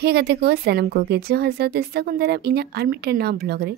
हे गाते को सनम को के जो हजाते सगुन दाराम इना आर मिटन नाम ब्लॉग रे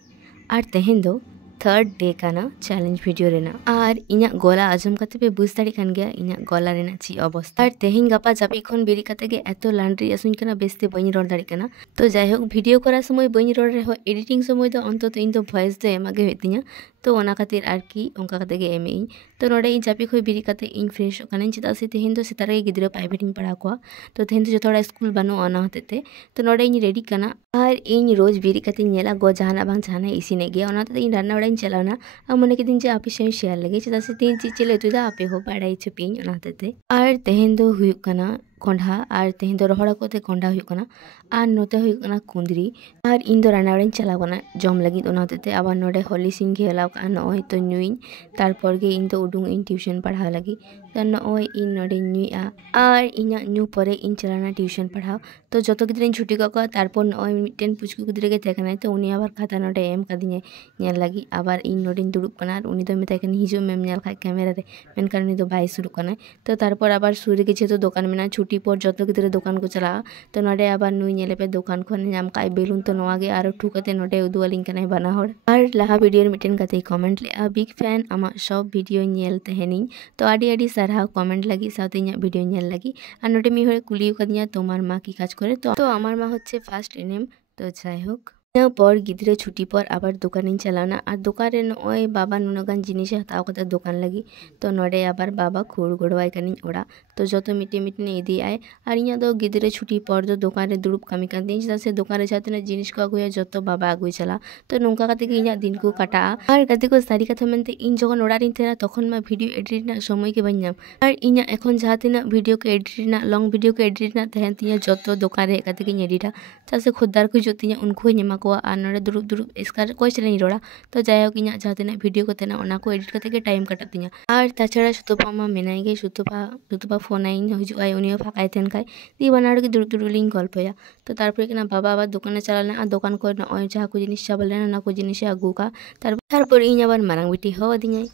आर तेहेन दो थर्ड डे काना चैलेंज वीडियो रेना आर इना गोला आजम कते पे बुझ दाड़ी कान गया इना गोला रेना ची अवस्था आर तेहेन गापा जापी खन बेरी कते गे एतो लांड्री असुन कना बेस्ते बनी रोड दाड़ी कना तो जाय होक वीडियो करा समय बनी रोड रे हो एडिटिंग समय दो अंत तो इन दो वॉइस दो एमा गे हेतिया तो ओना खातिर आरकी ओंका कते गे एमे इन तो नोडे इन जापी खय बेरी कते इन फ्रेश काना चिदा से तेहेन दो सेतारे गिद्रा प्राइवेट इन पढ़ा को तो तेहेन दो जतोड़ा स्कूल बनो आना होते तो नोडे इन रेडी कना आर इन रोज बेरी कते नेला गो जहाना बांग जहाना इसिने गे ओना तो इन रान्ना बड़ाइन चलावना आ मने के दिन जे आपे से शेयर लगे चिदा से तीन चीज चले तुदा आपे हो बाड़ाई छपिन ओना होते आर तेहेन दो हुयु कना कोंढा और तेहेन दो रोहड़ा कोते कोंढा हुयु कना आर नोते हुयु कना कुंदरी आर इन दो रान्ना बड़ाइन चलावना जम लगी ओना होते आबार नोडे होली सिंह खेलाव का नय तो न्यूइन तारपर गे इन दो उडुंग इन ट्यूशन पढ़ाव लगी तो नय इन नोडे न्यूआ आर इना न्यू परे इन चलाना ट्यूशन पढ़ाव तो जतो गिद्रा इन छुट्टी को तारपर नय मिटेन पुचकु गिद्रा गे तकना तो उनी आबार खाता नोडे एम कदिने नेल लगी आबार इन नोडे दुड़ुब कना उनी दो मेताय कन हिजु मेम नेल खाय कैमरा रे मेनखान उनी दो बाय सुरु कना तो तारपर आबार सुरे गे जेतो दुकान मेना छुट्टी पर जतो गिद्रा दुकान को चला तो नोडे आबार नुई नेले पे दुकान खन नाम काय बेलुन तो नोआ गे आरो ठुकते नोडे उदुआलिन कना बना होड़ आर लाहा वीडियो मिटेन कते कमेंट ले आ बिग फैन आमा सब वीडियो नेल तहेनिन तो आडी आडी सारहाव कमेंट लगी साथे इᱧᱟᱜ वीडियो नेल लगी आर नोडे मी होय कुलियो कदिया तोमार मा की काज करे तो आमार मा होच्छे फार्स्ट एनएम तो जाय होक ᱤᱱᱟᱹ ᱯᱚᱨ ᱜᱤᱫᱽᱨᱟᱹ ᱪᱷᱩᱴᱤ ᱯᱚᱨ ᱟᱵᱟᱨ ᱫᱚᱠᱟᱱᱤᱧ ᱪᱟᱞᱟᱣᱱᱟ ᱟᱨ ᱫᱚᱠᱟᱱ ᱨᱮ ᱱᱚᱜᱼᱚᱭ ᱵᱟᱵᱟ ᱱᱩᱱᱟᱹᱜ ᱜᱟᱱ ᱡᱤᱱᱤᱥᱮ ᱦᱟᱛᱟᱣ ᱠᱟᱫᱟ ᱫᱚᱠᱟᱱ ᱞᱟᱹᱜᱤᱫ ᱛᱚ ᱱᱚᱰᱮ ᱟᱵᱟᱨ ᱵᱟᱵᱟ ᱠᱷᱩᱲ ᱜᱚᱲᱚᱣᱟᱭ ᱠᱟᱹᱱᱟᱹᱧ ᱚᱲᱟᱜ ᱛᱚ ᱡᱚᱛᱚ ᱢᱤᱫᱴᱮᱱ ᱢᱤᱫᱴᱮᱱ ᱤᱫᱤᱭᱟᱭ ᱟᱨ ᱤᱧᱟᱹᱜ ᱫᱚ ᱜᱤᱫᱽᱨᱟᱹ ᱪᱷᱩᱴᱤ ᱯᱚᱨ ᱫᱚ ᱫᱚᱠᱟन ᱨᱮ ᱫᱩᱲᱩᱵ ᱠᱟᱹᱢᱤ ᱠᱟᱱ ᱛᱤᱧ ᱪᱮᱫᱟᱜ ᱥᱮ ᱫᱚᱠᱟन ᱨᱮ ᱡᱟᱦᱟᱸ ᱛᱤᱱᱟᱹᱜ ᱡᱤᱱᱤᱥ ᱠᱚ ᱟᱹᱜᱩᱭᱟ ᱡᱚᱛᱚ ᱵᱟᱵᱟ ᱟᱹᱜᱩᱭ ᱪᱟᱞᱟᱜᱼᱟ ᱛᱚ ᱱᱚᱝᱠᱟ ᱠᱟᱛᱮ ᱜᱮ ᱤᱧᱟᱹᱜ ᱫᱤᱱ ᱠᱚ ᱠᱟᱴᱟᱜᱼᱟ ᱟᱨ ᱜᱟᱛᱮ ᱠᱚ ᱥᱟᱹᱨᱤ ᱠᱟᱛᱷᱟ ᱢᱮᱱᱛᱮ ᱤᱧ ᱡᱚᱠᱷᱚᱱ ᱚᱲᱟᱜ ᱨᱤᱧ ᱛᱟᱦᱮᱱᱟ ᱛᱚᱠᱷᱚᱱ ᱢᱟ ᱵᱷᱤᱰᱤᱭᱳ ᱮᱰᱤᱴ ᱨᱮᱱᱟᱜ ᱥᱚᱢᱚᱭ ᱜᱮ ᱵᱟᱹᱧ ᱧᱟᱢ ᱟᱨ ᱤᱧᱟᱹᱜ ᱮᱠᱷᱚᱱ ᱡᱟᱦᱟᱸ ᱛᱤᱱᱟᱹᱜ ᱵᱷᱤᱰᱤᱭᱳ ᱠᱚ ᱮᱰᱤᱴ ᱨᱮᱱᱟᱜ ᱞᱚᱝ ᱵᱷᱤᱰᱤᱭᱳ ᱠᱚ ᱮᱰᱤᱴ ᱨᱮᱱᱟᱜ ᱛᱟᱦᱮᱱ ᱛᱤᱧᱟᱹ ᱡᱚᱛᱚ ᱫᱚᱠᱟन ᱨᱮ ᱦᱮᱡ ᱠᱟᱛᱮ ᱜᱤᱧ ᱮᱰᱤᱴᱟ ᱪᱮᱫᱟᱜ ᱥᱮ ᱠᱷᱩᱫᱽᱫᱟᱨ ᱠᱚ ᱦᱤᱡᱩᱜ ᱛᱤᱧᱟᱹ ᱩᱱᱠᱩ ᱦᱚᱧ ᱮᱢᱟ ᱠᱚᱣᱟ ᱟᱨ ᱱᱚᱰᱮ ᱫᱩᱲᱩᱵ ᱫᱩᱲᱩᱵ ᱮᱥᱠᱟᱨ ᱚᱠᱚᱭ ᱥᱟᱞᱟᱜ ᱤᱧ ᱨᱚᱲᱟ तो जायहोक ᱤᱧᱟᱹᱜ ᱡᱟᱦᱟᱸ ᱛᱤᱱᱟᱹᱜ ᱵᱷᱤᱰᱤᱭᱳ ᱠᱚ ᱛᱟᱦᱮᱱᱟ ᱚᱱᱟ ᱠᱚ ᱮᱰᱤᱴ ᱠᱟᱛᱮ ᱜᱮ ᱴᱟइम ᱠᱟᱴᱟᱜ ᱛᱤᱧᱟ ᱟᱨ ᱛᱟᱪᱷᱟᱲᱟ ᱥᱩᱛᱩᱯᱟ ᱢᱟ ᱢᱮᱱᱟᱭ ᱜᱮ ᱥᱩᱛᱩᱯᱟ ᱯᱷᱳᱱᱟᱭᱤᱧ ᱦᱤᱡᱩᱜᱼᱟᱭ ᱩᱱᱤ ᱦᱚᱸ ᱯᱷᱟᱸᱠᱟᱭ ᱛᱟᱦᱮᱱ ᱠᱷᱟᱡ ᱫᱤᱭᱮ ᱵᱟᱱᱟ ᱦᱚᱲ ᱜᱮ ᱫᱩᱲᱩᱵ ᱫᱩᱲᱩᱵ ᱞᱤᱧ ᱜᱚᱞᱯᱚᱭᱟ ᱛᱚ ᱛᱟᱨᱯᱚᱨᱮ ᱠᱟᱱᱟ ᱵᱟᱵᱟ ᱟᱵᱟᱨ ᱫᱚᱠᱟᱱᱮ ᱪᱟᱞᱟᱣ ᱞᱮᱱᱟ ᱟᱨ ᱫᱚᱠᱟन ᱠᱚ ᱱᱚᱜᱼᱚᱭ ᱡᱟᱦᱟᱸ ᱠᱚ ᱡᱤᱱᱤᱥ ᱪᱟᱵᱟ ᱞᱮᱱᱟ ᱚᱱᱟ ᱠᱚ ᱡᱤᱱᱤᱥᱮ ᱟᱹᱜᱩ ᱠᱟᱜᱼᱟ ᱛᱟᱨᱯᱚᱨ ᱤᱧ ᱟᱵᱟᱨ ᱢᱟᱨᱟᱝ ᱵᱤᱴᱤ ᱦᱚᱦᱚᱣᱟᱫᱤᱧᱟᱭ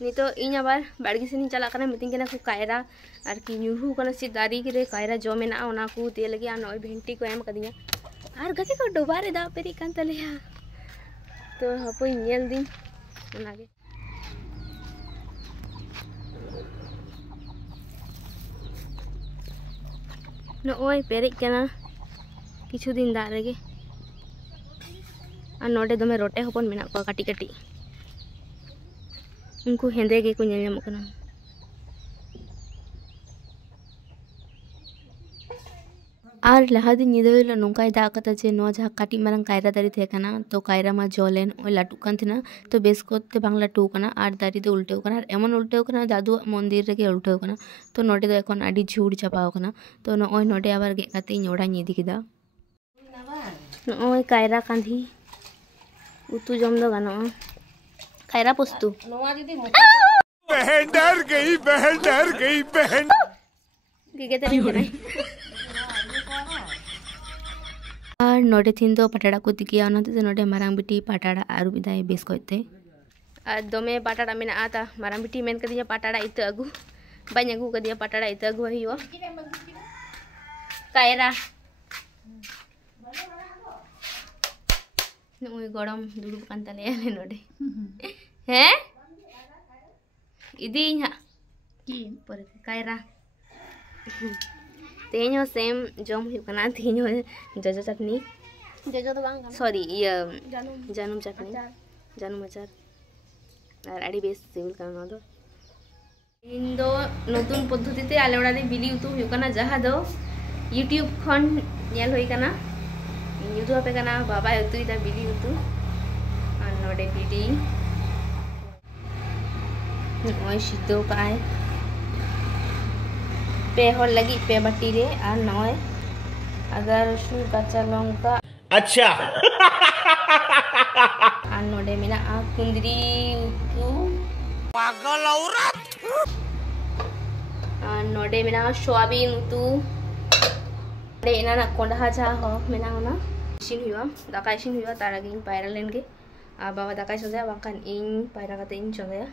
ᱱᱤᱛᱚᱜ ᱤᱧ ᱟᱵᱟर ᱵᱟᱲᱜᱮ ᱥᱮᱱᱤᱧ ᱪᱟᱞᱟᱜ ᱠᱟᱱᱟ ᱢᱤᱛᱟᱹᱧ ᱠᱟᱱᱟ ᱠᱚ ᱠᱟᱭᱨᱟ ᱟᱨᱠᱤ ᱧᱩᱨᱦᱩ ᱠᱟᱱᱟ ᱥᱮ ᱫᱟᱨᱮ ᱨᱮ ᱠᱟᱭᱨᱟ ᱡᱚ ᱢᱮᱱᱟᱜᱼᱟ ᱚᱱᱟ ᱠᱚ ᱫᱤᱭᱮ ᱞᱟᱹᱜᱤᱫ ᱟᱨ ᱱᱚᱜᱼᱚᱭ ᱵᱷᱮᱱᱴᱤ ᱠᱚ ᱮᱢ ᱠᱟᱫᱤᱧᱟ ᱟᱨ ᱜᱟᱛᱮ ᱠᱚ ᱰᱚᱵᱟ ᱨᱮ ᱫᱟᱜ ᱯᱮᱨᱮᱡ ᱠᱟᱱ ᱛᱟᱞᱮᱭᱟ तो ᱦᱟᱯᱳᱭ ᱧᱮᱞ ᱫᱤᱧ ᱚᱱᱟᱜᱮ नोय पेरेज कना किछु दिन दाग रेगे और नोडे दमे रोटे हपन मेना को काटी काटी उनको हेंदे गे को नेल ᱧᱟᱢᱚᱜ ᱠᱟᱱᱟ और लहा दिन निदा हिलो नोंकाय दाग कता जे नो जहाँ काटी मारंग कायरा दारी थे कना तो कायरा मा जलेन ओय लाटू कान थेना तो बेस कोते बांग लाटू कना और दारी दो उल्टेव कना एमन उल्टेव कना दादू मंदिर रे गे उल्टेव कना तो नोडे दो एखन आडी झुड़ चापाव कना तो नोय नोडे आबार गे काते इन ओड़ा निदि केदा नोय कायरा कांधी उतु जम दो गानो कायरा पोस्तु बहन डर गई बहन गे तेरे करे और नोडे थीन दो पटाड़ा को तिकिया ओनाते नोडे मारांग बिटी पटाड़ा आरु बिदाय बेस कोते और दमे पटाड़ा मेना आता मारांग बिटी मेन कदिया पटाड़ा इते अगु बाñ अगु कदिया पटाड़ा इते अगु हियो कायरा नोय गरम दुडुब कान ताले आले नोडे हैं इदी हा की पर कायरा तेज सेम जम हुकना तेज जजो चटनी जजो तो बांग सॉरी ये जानूम चटनी जानूम अचार और आड़ी बेस सिविल काना दो इन दो नतुन पद्धतिते आले ओड़ा रे बिली उतु हुकना जहा दो यूट्यूब खन नेल होई कना यूट्यूब पे कना बाबा उतु दा बिली उतु और नोडे बिली ओय सिद्धो काय पे हर लगी पे बाटी रे और नय अगर रसुन कच्चा लंका अच्छा और नोडे मेना आ कुंदरी उतु पागल औरत और नोडे मेना सोयाबीन उतु दे इना ना कोंडा जा हो मेना ना इसिन हुआ दाका इसिन हुआ तार आगे इन पायरा लेन गे आ बाबा दाका चंदाया बांकान इन पायरा कते इन चंदाया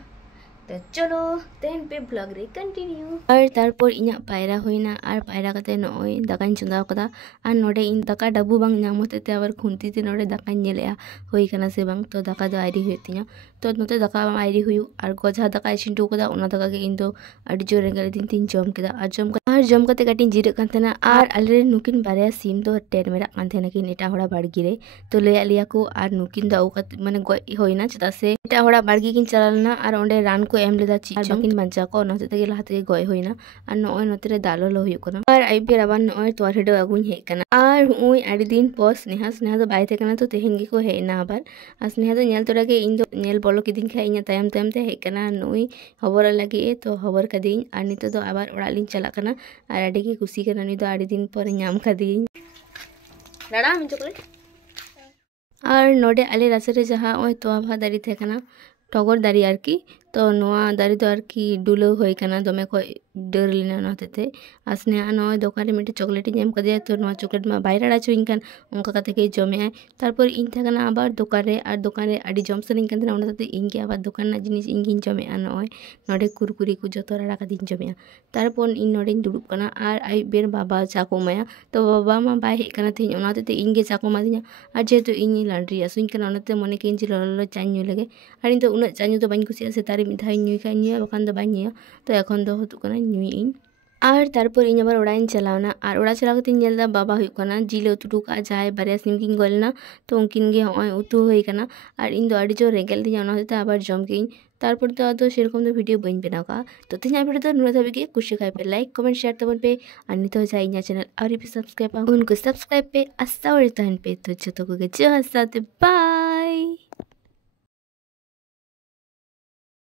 तो चलो तेहन पे ब्लॉग रे कंटिन्यू और तारपर इना पायरा होइना और पायरा कते नय दाकाኝ चंदा कदा और नोडे इन दाका डाबू बांग नाम होते ते आबार खुंती ते नोडे दाकाኝ नेलेआ होई कना से बांग तो दाका दो आइरी होतिया तो नोते दाका आइरी हुयु और गजा दाका इसिन टू कदा ओना दाका के इन दो अडी जोर रेंगल दिन तीन जम केदा और जम कते काटिन जिरे कान थेना और आले नुकिन बारे सिम दो टेर मेरा कान थेना कि नेटा होड़ा बाड़गी रे तो ले आलिया को और नुकिन दा उका माने गय होइना चदा से नेटा होड़ा बाड़गी किन चलालना और ओंडे रान को एम लेदा ची बाकिन बंचा को नते तगे लाते गय होइना और नय नते रे दालो लो हुयु कना और आई बेर आबार नय तोर हेडो आगुन हे कना और उई आडी दिन पो स्नेहा दो बाय थे कना तो तेहेन गे को हेना आबार और स्नेहा दो नेल तोरा के इन दो नेल बोलो किदिन खा इना तायम तायम ते हे कना नय खबर लगे तो खबर कदिन और नितो दो आबार ओड़ा लिन चला कना और आडी के खुशी कना नि दो आडी दिन पर नाम खादिन दादा हम चॉकलेट और नोडे आले रासरे जहाँ ओय तो भा दारी थे कना टगर दारी आरकी तो नोआ दारी दो आरकी डुलो होई कना दमे को डर लेना नते आसने नय दोकान मिटे चॉकलेट एम कदिया तो नोआ चॉकलेट मा बायरा चुइन कान उनका कते के जमे आय तारपर इन थकना आबार दोकान रे आडी जम सनिन कान तना ओना तते इन के आबार दोकान ना जिनिस इन गिन जमे आ नय नोडे कुरकुरी को जतो राडा कदिन जमे तारपर इन नोडे दुड़ुब कना और आई बेर बाबा चाको माया तो बाबा मा बाय हे कना थे ओना तते इन गे चाको मादिया और जेतु इन लांड्री आसुइन कान ओनाते मने के इन ललो चान्यू लगे और इन तो उना चान्यू तो बाइन कुसिया से तारे मिठाई न्यूई खा न्यूई बखान दो बाइन न्यूई तो एखन दो हतु कना न्यूई इन और तारपर इन आबार ओड़ा चलावना और ओड़ा चला कते नेलदा बाबा हुई कना जिले उतु का जाय बारिया सिम किन गलना तो उनकिन गे होय उतु होई कना और इन दो आडी जो रेगेल दी जाना होते आबार जम के तारपर तो आदो सेरकम दो वीडियो बइन बनाव का तो तिना वीडियो तो नुना थाबे के कुछ खाइ पे लाइक कमेंट शेयर तबन पे और नितो जाय इना चैनल और भी सब्सक्राइब उनको सब्सक्राइब पे अस्ता और तहन पे तो जतो को के जो हसाते बाय।